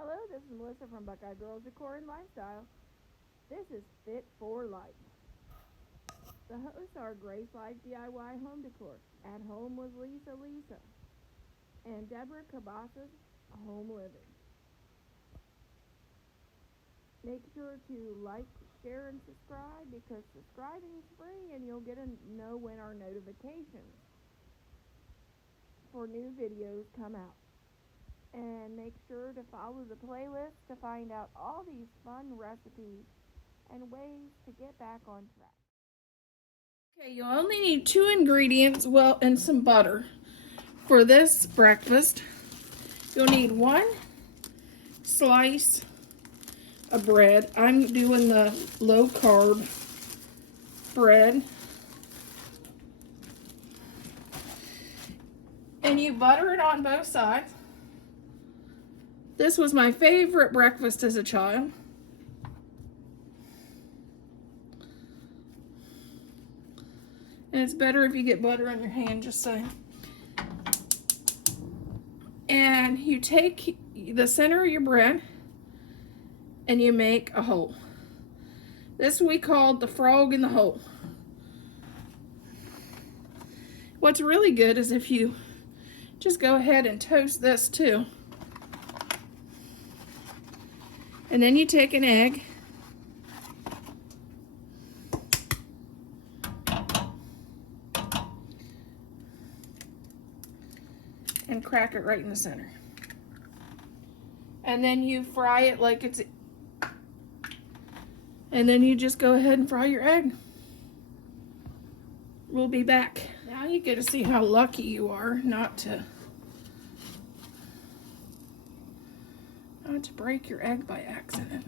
Hello, this is Melissa from Buckeye Girls Decor and Lifestyle. This is Fit for Life. The hosts are Grace Life DIY Home Decor, At Home with Lisa, and Deborah Cabasas Home Living. Make sure to like, share, and subscribe because subscribing is free and you'll get to know when our notifications for new videos come out. And make sure to follow the playlist to find out all these fun recipes and ways to get back on track. Okay, you'll only need 2 ingredients, and some butter. For this breakfast, you'll need 1 slice of bread. I'm doing the low carb bread. And you butter it on both sides. This was my favorite breakfast as a child. And it's better if you get butter on your hand, just saying. And you take the center of your bread and you make a hole. This we called the frog in the hole. What's really good is if you just go ahead and toast this too. And then you take an egg and crack it right in the center. And then you fry it like it's, and then you just go ahead and fry your egg. We'll be back. Now you get to see how lucky you are not to break your egg by accident.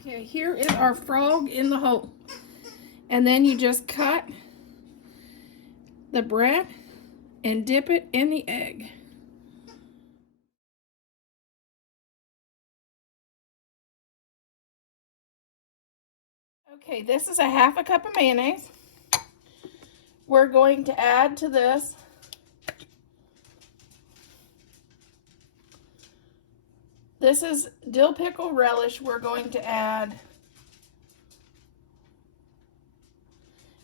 Okay, here is our frog in the hole. And then you just cut the bread and dip it in the egg. Okay, this is a 1/2 cup of mayonnaise. We're going to add to this is dill pickle relish. We're going to add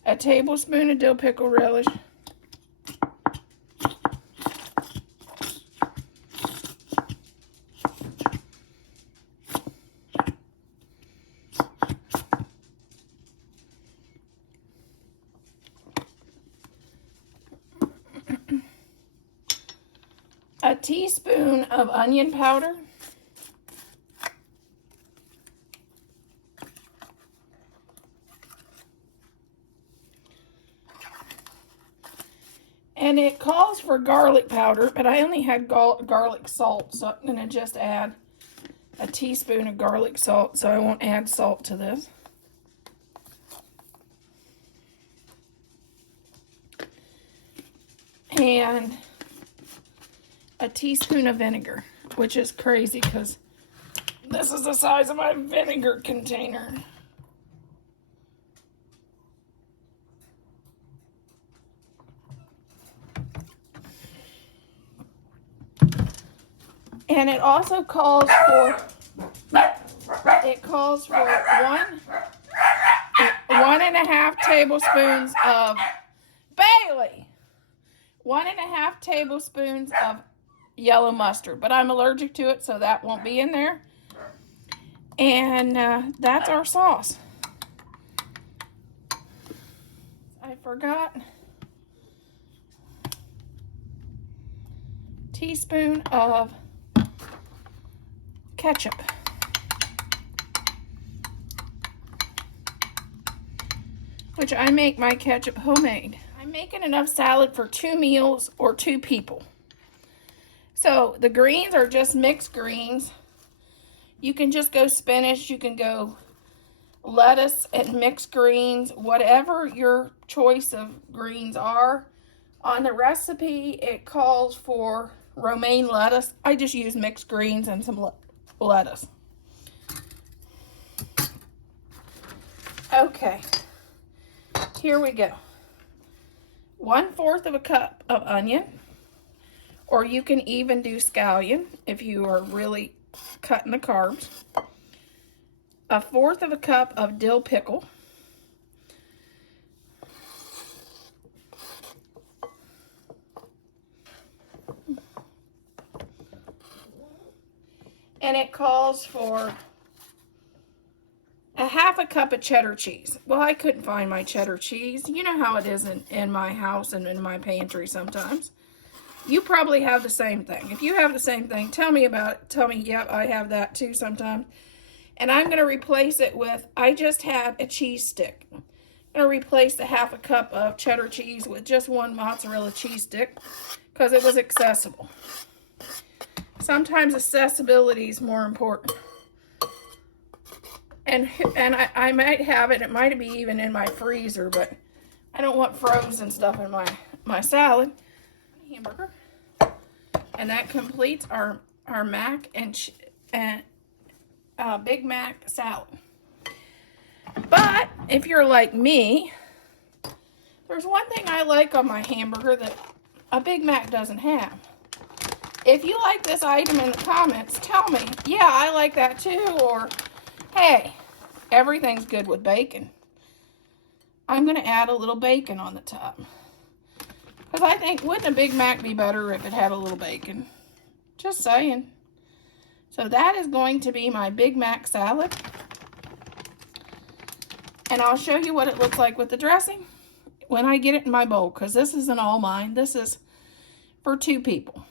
a tablespoon of dill pickle relish. A teaspoon of onion powder. And it calls for garlic powder, but I only had garlic salt, so I'm going to just add a teaspoon of garlic salt, so I won't add salt to this. And a teaspoon of vinegar, which is crazy because this is the size of my vinegar container. And it also calls for, one and a half tablespoons of Bailey. 1.5 tablespoons of yellow mustard, but I'm allergic to it, so that won't be in there. And that's our sauce. I forgot. Teaspoon of ketchup. Which I make my ketchup homemade. I'm making enough salad for 2 meals or 2 people. So the greens are just mixed greens. You can just go spinach, you can go lettuce and mixed greens, whatever your choice of greens are. On the recipe, it calls for romaine lettuce. I just use mixed greens and some lettuce. Okay. here we go. 1/4 of a cup of onion, or you can even do scallion if you are really cutting the carbs. 1/4 of a cup of dill pickle. And it calls for 1/2 cup of cheddar cheese. Well, I couldn't find my cheddar cheese. You know how it is in my house and in my pantry sometimes. You probably have the same thing. If you have the same thing, tell me about it. Tell me, yep, I have that too sometimes. And I'm going to replace it with, I just had a cheese stick. I'm going to replace the 1/2 cup of cheddar cheese with just one mozzarella cheese stick because it was accessible. Sometimes accessibility is more important. And I might have it. It might be even in my freezer, but I don't want frozen stuff in my salad. Hamburger. And that completes our mac and Big Mac salad. But if you're like me, there's one thing I like on my hamburger that a Big Mac doesn't have. If you like this item in the comments, tell me, yeah, I like that too, or hey, everything's good with bacon. I'm going to add a little bacon on the top. Because I think, wouldn't a Big Mac be better if it had a little bacon? Just saying. So that is going to be my Big Mac salad. And I'll show you what it looks like with the dressing when I get it in my bowl, because this isn't all mine. This is for 2 people.